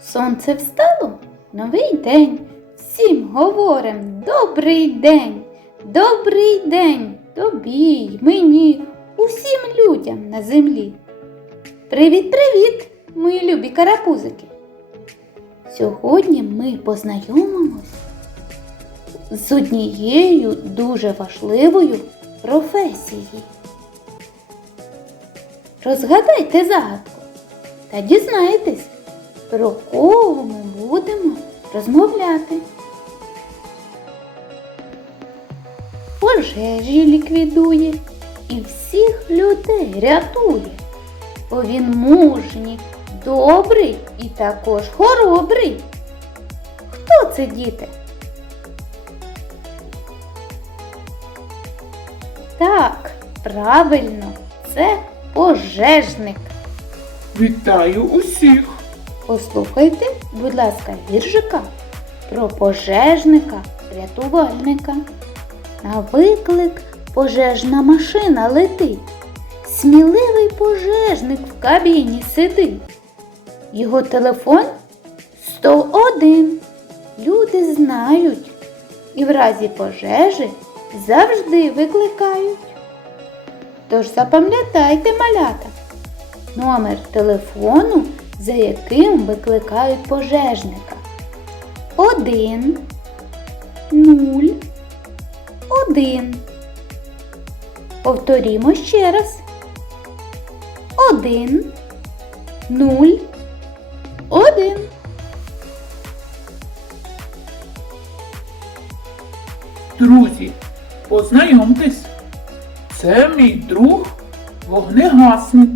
Сонце встало, новий день. Всім говорим добрий день, добрий день тобі й мені, усім людям на землі. Привіт-привіт, мої любі карапузики! Сьогодні ми познайомимось з однією дуже важливою професією. Розгадайте загадку та дізнайтесь, про кого ми будемо розмовляти. Пожежі ліквідує і всіх людей рятує, бо він мужній, добрий і також хоробрий. Хто це діти? Так, правильно, це пожежник. Вітаю усіх! Послухайте, будь ласка, віршика про пожежника, рятувальника. На виклик пожежна машина летить. Сміливий пожежник в кабіні сидить. Його телефон 101. Люди знають і в разі пожежі завжди викликають. Тож запам'ятайте малята номер телефону, за яким викликають пожежника. 1 0 1 Повторімо ще раз. 1 0 1 Друзі, познайомтесь. Це мій друг вогнегасник.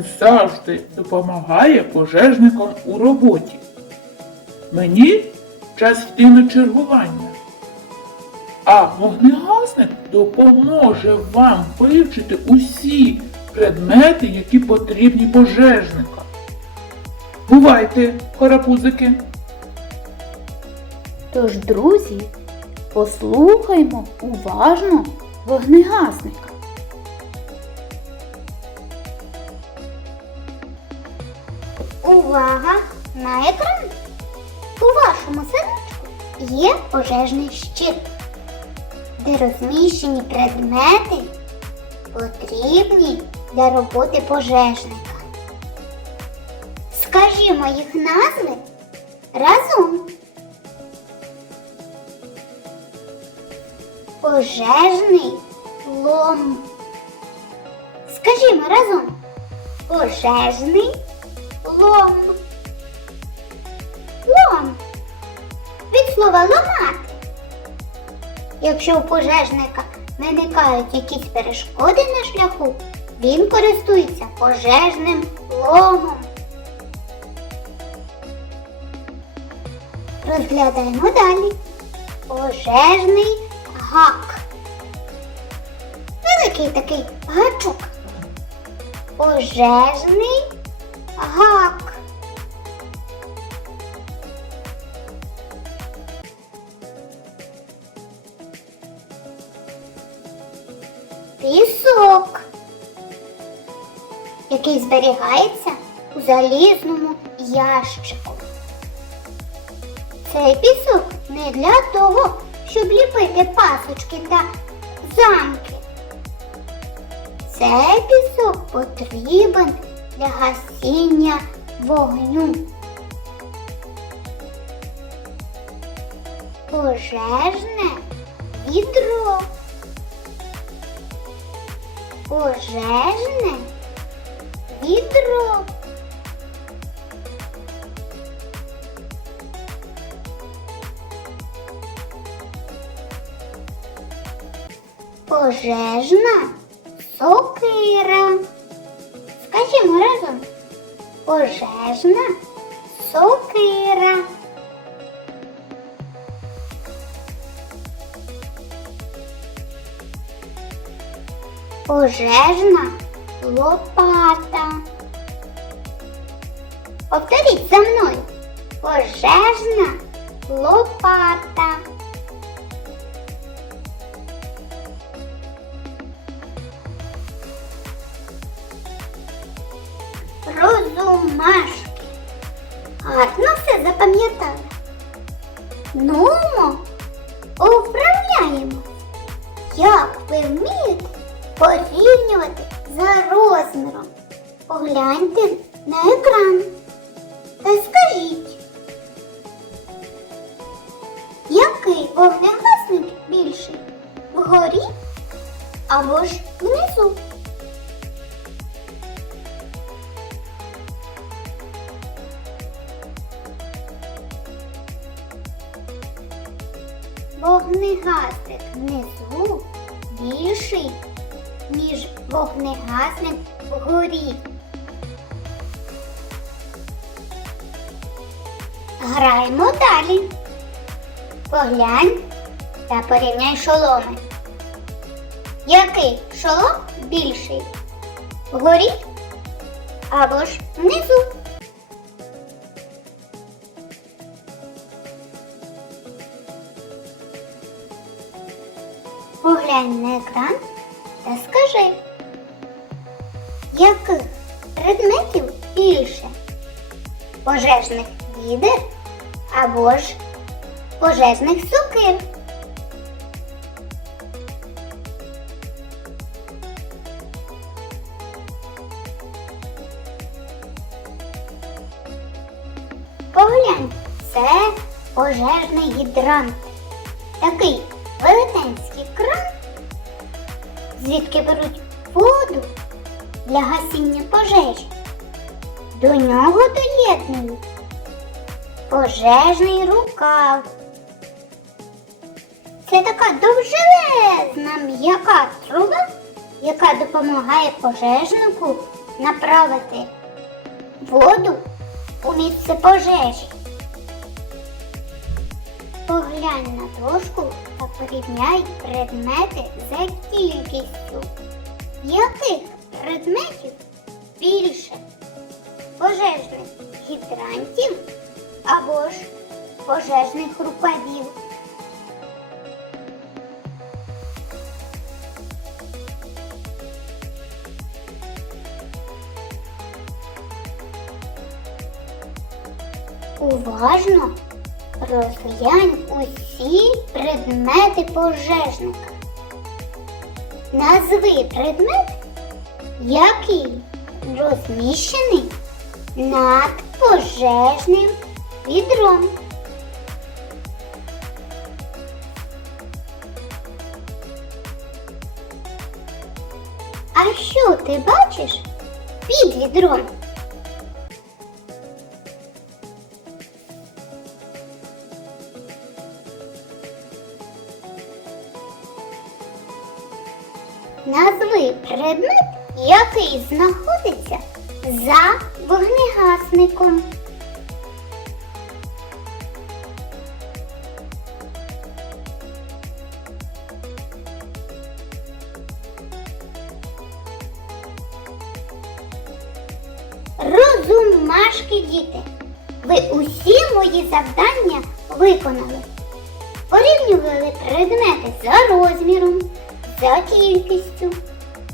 Він завжди допомагає пожежникам у роботі. Мені час йти на чергування. А вогнегасник допоможе вам вивчити усі предмети, які потрібні пожежникам. Бувайте, карапузики! Тож, друзі, послухаймо уважно вогнегасника. Увага на екран! У вашому садочку є пожежний щит, де розміщені предмети, потрібні для роботи пожежника. Скажімо їх назви разом. Пожежний лом. Скажімо разом. Пожежний лом. Лом. Від слова ломати. Якщо у пожежника виникають якісь перешкоди на шляху, він користується пожежним ломом. Розглядаємо далі. Пожежний гак. Великий такий гачок. Пожежний гак. Пісок, який зберігається у залізному ящику. Цей пісок не для того, щоб ліпити пасочки та замки. Цей пісок потрібен для гасіння вогню. Пожежне відро. Пожежне відро. Пожежна сокира. Скажімо разом. Пожежна сокира. Пожежна лопата. Повторіть за мною. Пожежна лопата. Розумашки. Гарно все запам'ятали. Нумо, управляємо. Як ви вмієте порівнювати за розміром? Погляньте на екран та скажіть, який вогнегасник більший? Вгорі або ж внизу? Вогнегасник внизу більший, ніж вогнегасник вгорі. Граємо далі. Поглянь та порівняй шоломи. Який шолом більший? Вгорі або ж внизу? Поглянь на екран та скажи, яких предметів більше? Пожежних відер або ж пожежних сокир? Поглянь, це пожежний гідрант. Такий велетенський кран, звідки беруть воду для гасіння пожежі. До нього доєднують пожежний рукав. Це така довжелезна м'яка труба, яка допомагає пожежнику направити воду у місце пожежі. Поглянь на дошку та порівняй предмети за кількістю. Яких предметів більше? Пожежних гідрантів або ж пожежних рукавів? Уважно розглянь усі предмети пожежника. Назви предмет, який розміщений над пожежним відром. А що ти бачиш під відром? Назви предмет, який знаходиться за вогнегасником. Розумашки діти. Ви усі мої завдання виконали. Порівнювали предмети за розміром, за кількістю,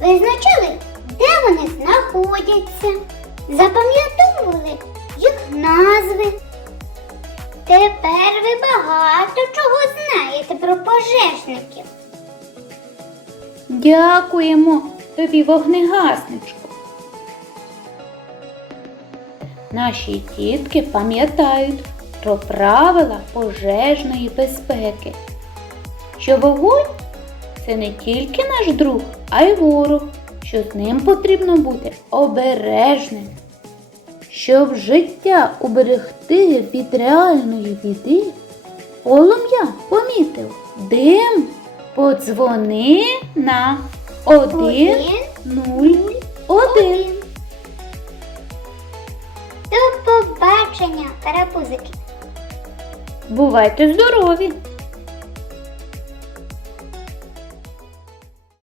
визначали, де вони знаходяться, запам'ятовували їх назви. Тепер ви багато чого знаєте про пожежників. Дякуємо тобі, вогнегасничку. Наші тітки пам'ятають про правила пожежної безпеки, що вогонь це не тільки наш друг, а й ворог, що з ним потрібно бути обережним. Щоб життя уберегти від реальної біди, полум'я помітив дим, подзвони на один нуль один. До побачення, карапузики! Бувайте здорові!